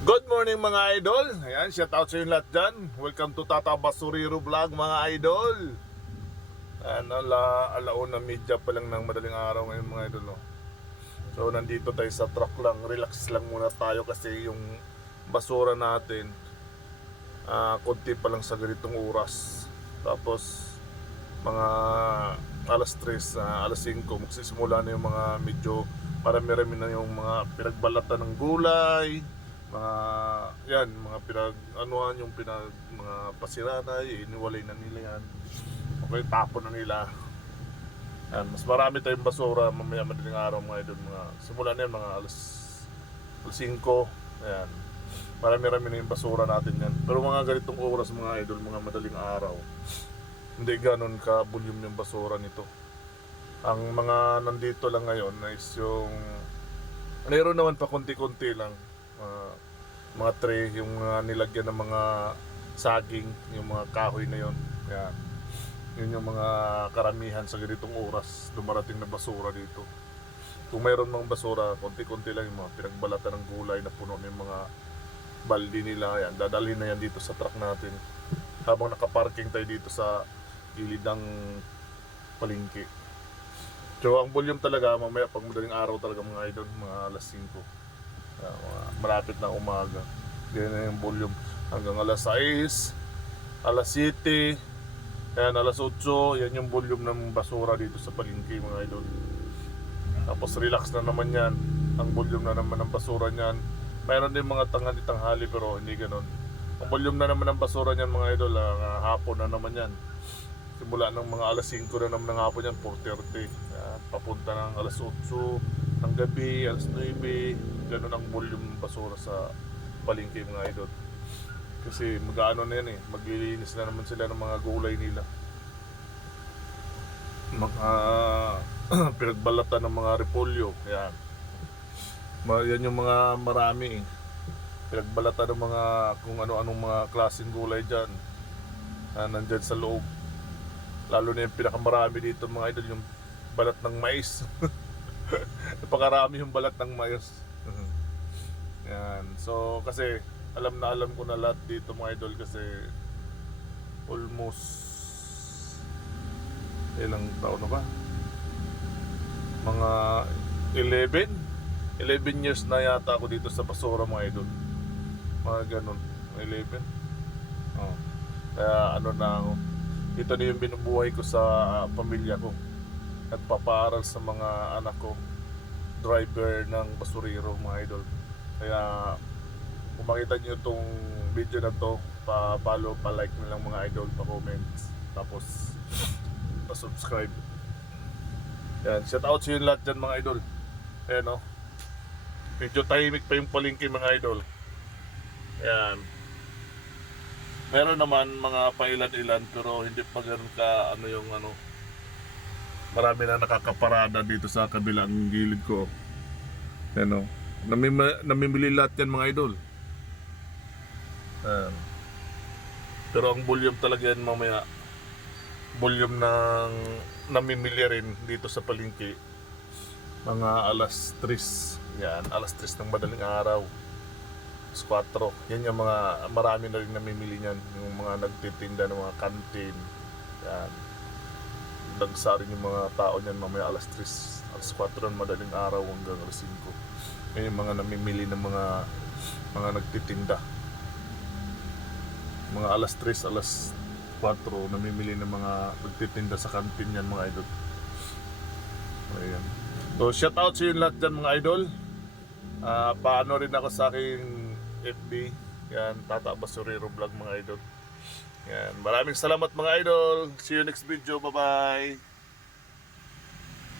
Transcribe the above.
Good morning mga idol. Ayan, shout out sa inyo lahat dyan. Welcome to Tata Basurero Vlog mga idol. Ayan, alauna media pa lang ng madaling araw ngayon mga idol, no? So nandito tayo sa truck lang. Relax lang muna tayo kasi yung basura natin konti pa lang sa ganitong oras. Tapos mga alas 3, alas 5 magsisimula na yung mga medyo marami-rami na yung mga pinagbalatan ng gulay, mga mga pasirana, iniwalay na nila yan. Okay, tapon na nila. Yan, mas marami tayong basura mamaya madaling araw mga idol. Simula na yan mga alas 5. Ayan, marami-rami na yung basura natin yan. Pero mga ganitong oras mga idol, mga madaling araw, hindi ganon ka volume yung basura nito. Ang mga nandito lang ngayon is yung mayroon naman pa konti-konti lang, mga tray, yung nilagyan ng mga saging, yung mga kahoy na yon. Yan, yun yung mga karamihan sa ganitong oras dumarating na basura dito. Kung mayroon mga basura, konti-konti lang yung mga pinagbalatan ng gulay na puno ng mga baldi nila. Yan, dadalhin na yan dito sa truck natin habang nakaparking tayo dito sa gilid ng palengke. So ang volume talaga mamaya pag madaling araw talaga mga idol, mga alas 5, malapit na umaga, ganyan na yung volume hanggang alas 6, alas 7, yan, alas 8, yan yung volume ng basura dito sa palengke mga idol. Tapos relax na naman yan, ang volume na naman ng basura niyan. Mayroon din mga tanghali pero hindi ganoon. Ang volume na naman ng basura niyan mga idol, hapon na naman yan. Simula ng mga alas 5 na naman ng hapon yan, 4:30. Yan, papunta ng alas 8 ng gabi, alas 9. Ganun ang volume ng basura sa palengke mga idol. Kasi mag-ano na yan maglilinis na naman sila ng mga gulay nila. Pinagbalatan ng mga repolyo. Yan. Yan yung mga marami pinagbalatan ng mga kung ano-anong mga klaseng gulay dyan. Nandyan sa loob. Lalo na yung pinakamarami dito mga idol, yung balat ng mais. Napakarami yung balat ng mais. Yan. So kasi alam ko na lahat dito mga idol kasi almost ilang taon na ba? Mga 11 years na yata ako dito sa basura mga idol. Mga ganun, 11. Oh. Kaya na ako. Ito na yung binubuhay ko sa pamilya ko. Nagpapaaral sa mga anak ko, driver ng basurero mga idol. Kaya kung makita nyo itong video na to, pa-follow, pa-like nyo lang mga idol, pa-comment, tapos pa-subscribe. Yan, shout out sa yun lahat dyan mga idol. Ayan medyo tahimik pa yung palengke mga idol. Yan. Meron naman mga pailan-ilan pero hindi pa ganoon ka marami na nakakaparada dito sa kabilang gilid ko. Namimili lahat yan mga idol. Pero ang volume talaga yan mamaya, volume ng namimili rin dito sa palengke mga alas 3. Yan, alas 3 ng madaling araw, 4. Yan yung mga marami na rin namimili niyan, yung mga nagtitinda ng mga kantin. Yan, dagsa rin yung mga tao niyan mamaya alas 3, alas 4 ng madaling araw hanggang alas 5. Yan yung mga namimili ng mga nagtitinda. Mga alas 3, alas 4 namimili ng mga nagtitinda sa kantin yan mga idol. Ayan. So shout out sa yun lahat dyan mga idol. Paano rin ako sa aking FB. Yan, Tata Basurero Vlog mga idol. Yan, maraming salamat mga idol. See you next video. Bye bye.